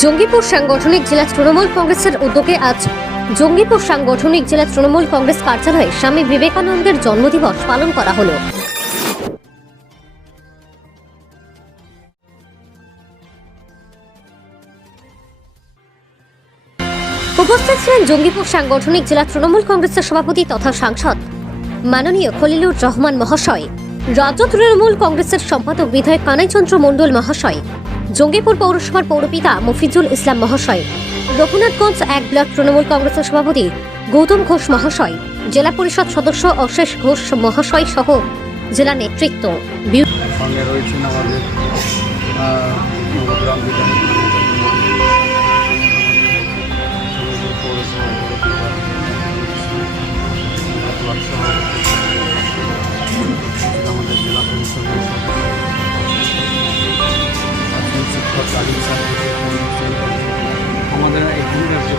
জঙ্গিপুর সাংগঠনিক জেলা তৃণমূল কংগ্রেসের উদ্যোগে আজ জঙ্গিপুর সাংগঠনিক জেলা তৃণমূল কংগ্রেস কার্যালয়ে স্বামী বিবেকানন্দের জন্মদিবস পালন করা হলো। উপস্থিত ছিলেন জঙ্গিপুর সাংগঠনিক জেলা তৃণমূল কংগ্রেসের সভাপতি তথা সাংসদ মাননীয় খলিলুর রহমান মহাশয়, রাজ্য তৃণমূল কংগ্রেসের সম্পাদক বিধায়ক কানাইচন্দ্র মণ্ডল মহাশয় জঙ্গিপুর পৌরসভার পৌরপিতা মফিজুল ইসলাম মহাশয়, রঘুনাথগঞ্জ এক ব্লক তৃণমূল কংগ্রেসের সভাপতি গৌতম ঘোষ মহাশয়, জেলা পরিষদ সদস্য অশেষ ঘোষ মহাশয় সহ জেলা নেতৃত্ব। আমাদের এখানকার যে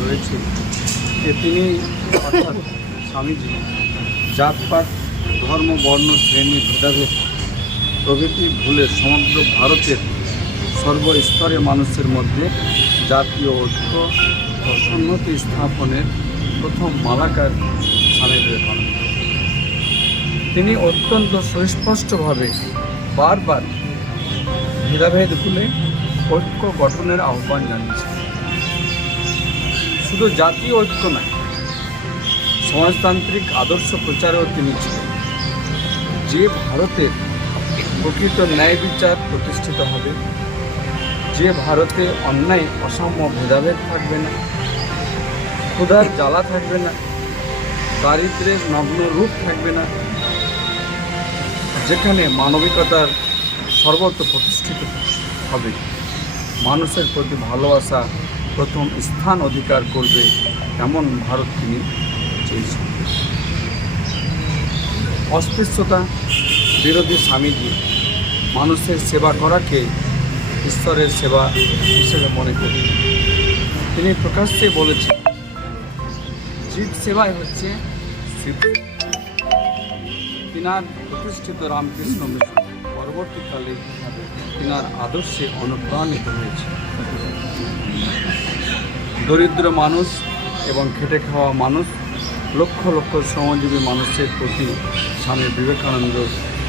রয়েছে তিনি স্বামীজি জাতপাত ধর্ম বর্ণ শ্রেণি ভেদাভেদ প্রভৃতি ভুলে সমগ্র ভারতের সর্বস্তরের মানুষের মধ্যে জাতীয় ঐক্য ও সংহতি স্থাপনের প্রথম মালাকার স্বামী বিবেকানন্দ তিনি অত্যন্ত সুস্পষ্টভাবে বারবার ভেদাভেদ ভুলে ঐক্য গঠনের আহ্বান জানিয়েছেন। শুধু জাতীয় ঐক্য নয়, সমাজতান্ত্রিক আদর্শ প্রচারেও তিনি ছিলেন। যে ভারতে প্রকৃত ন্যায় বিচার প্রতিষ্ঠিত হবে। যে ভারতে অন্যায় অসাম্য ভেদাভেদ থাকবে না, ক্ষুধার জ্বালা থাকবে না দারিদ্রের নগ্ন রূপ থাকবে না, যেখানে মানবিকতার সর্বত্র প্রতিষ্ঠিত হবে। মানুষের প্রতি ভালোবাসা প্রথম স্থান অধিকার করবে এমন ভারত তিনি চেয়েছেন। অস্পৃশ্যতা বিরোধী স্বামীজি মানুষের সেবা করাকে ঈশ্বরের সেবা হিসেবে মনে করি। তিনি প্রকাশ্যে বলেছেন, জীব সেবাই হচ্ছে তিনার প্রতিষ্ঠিত রামকৃষ্ণ মিশন পরবর্তীকালে তিনার আদর্শে অনুপ্রাণিত হয়েছে। দরিদ্র মানুষ এবং খেটে খাওয়া মানুষ লক্ষ লক্ষ শ্রমজীবী মানুষের প্রতি স্বামী বিবেকানন্দ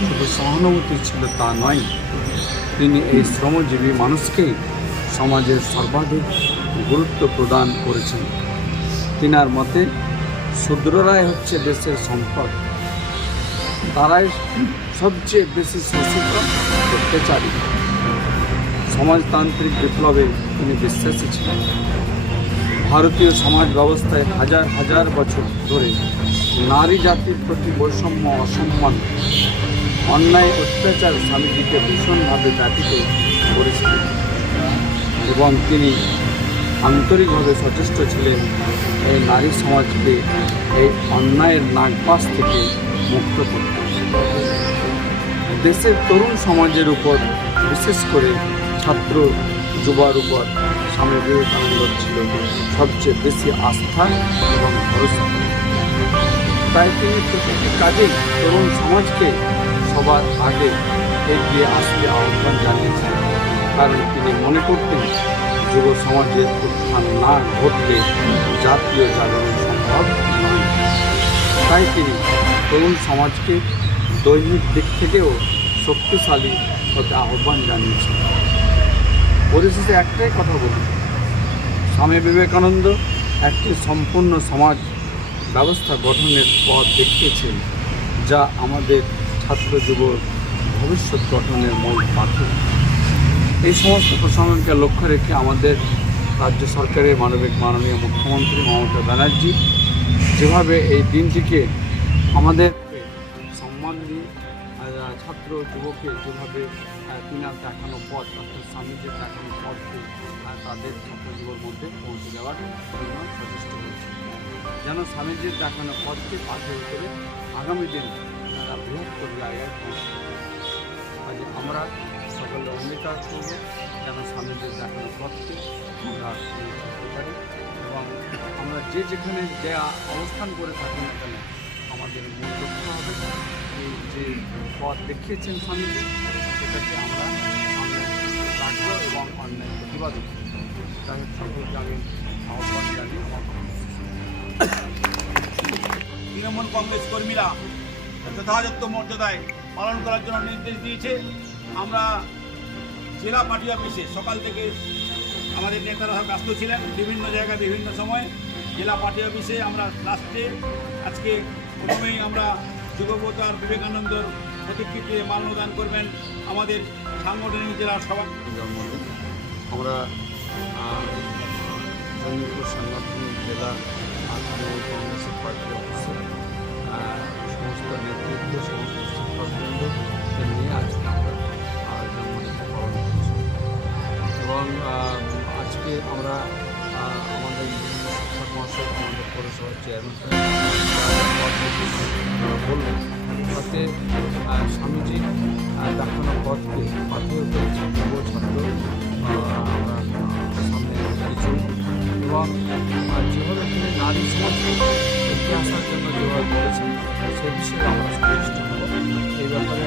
শুধু সহানুভূতি ছিল তা নয়, তিনি এই শ্রমজীবী মানুষকেই সমাজের সর্বাধিক গুরুত্ব প্রদান করেছেন। তিনার মতে শূদ্ররাই হচ্ছে দেশের সম্পদ। তারাই সবচেয়ে বেশি শোষিত অত্যাচারী। সমাজতান্ত্রিক বিপ্লবে তিনি বিশ্বাসী ছিলেন। ভারতীয় সমাজ ব্যবস্থায় হাজার হাজার বছর ধরে নারী জাতির প্রতি বৈষম্য, অসম্মান, অন্যায়, অত্যাচার স্বামীজিকে ভীষণভাবে ব্যতীত করেছিলেন এবং তিনি আন্তরিকভাবে সচেষ্ট ছিলেন এই নারী সমাজকে এই অন্যায়ের নাগপাশ থেকে মুক্ত করতে। দেশের তরুণ সমাজের উপর বিশেষ করে ছাত্র, যুবার উপর স্বামী বিবেকানন্দ ছিল। সবচেয়ে বেশি আস্থা এবং ভরসা। তাই তিনি প্রতিটি কাজেই তরুণ সমাজকে সবার আগে এগিয়ে আসতে আহ্বান জানিয়েছেন। কারণ তিনি মনে করতেন যুব সমাজের উত্থান না ঘটলে জাতীয় জাগরণ সম্ভব তাই তিনি তরুণ সমাজকে দৈহিক দিক থেকেও শক্তিশালী হতে আহ্বান জানিয়েছেন। পরিশেষে একটাই কথা বলি। স্বামী বিবেকানন্দ একটি সম্পূর্ণ সমাজ ব্যবস্থা গঠনের পথ দেখিয়েছেন, যা আমাদের ছাত্র যুব ভবিষ্যৎ গঠনের মূল পাথর এই সমস্ত প্রসঙ্গকে লক্ষ্য রেখে আমাদের রাজ্য সরকারের মানবিক মাননীয় মুখ্যমন্ত্রী মমতা ব্যানার্জি যেভাবে এই দিনটিকে আমাদের সম্মান দিয়ে ছাত্র যুবকে যেভাবে তিনার দেখানো পথ, অর্থাৎ স্বামীজির দেখানো পথকে তাদের ছাত্র মধ্যে পৌঁছে দেওয়ার জন্য সচেষ্ট হয়েছে যেন স্বামীজির দেখানো পথকে পাথে করে আগামী দিন তারা বৃহত্তর জায়গায় পৌঁছে। কাজে আমরা সকলে অঙ্গীকার করব, যেন স্বামীজির দেখানো পথকে আমরা চলতে পারি এবং আমরা যে যেখানে যে অবস্থান করে থাকি না কেন, আমাদের মূল লক্ষ্য হবে যে পথ দেখিয়েছেন স্বামীজি সেটাকে আমরা রাখব এবং অন্যায় প্রতিবাদ আহ্বান জানিয়ে তৃণমূল কংগ্রেস কর্মীরা যথাযথ মর্যাদায় পালন করার জন্য নির্দেশ দিয়েছে। আমরা জেলা পার্টি অফিসে সকাল থেকে আমাদের নেতারা ব্যস্ত ছিলেন বিভিন্ন জায়গায়, বিভিন্ন সময়। জেলা পার্টি অফিসে আমরা লাস্টে, আজকে প্রথমেই আমরা যুগবতার বিবেকানন্দর প্রতিকৃতিতে মাল্যদান করবেন আমাদের সাংগঠনিক জেলার সভা জন্মদিন আমরা জঙ্গিপুর সাংগঠনিক জেলা কংগ্রেসের পার্টি অফিসে সমস্ত নেতৃত্ব সমস্ত শিক্ষকবৃন্দকে নিয়ে আজকে আমরা আহ, জন্মদিন পালন করছি এবং আজকে আমরা আমাদের শিক্ষক মহাশয় আমাদের পৌরসভার চেয়ারম্যান বললেন তাতে স্বামীজি দেখানো পথকে পাথেয় করে ছাত্র আহ, সামনে কিছু এবং সে বিষয়ে আমরা সন্তুষ্ট হব এই ব্যাপারে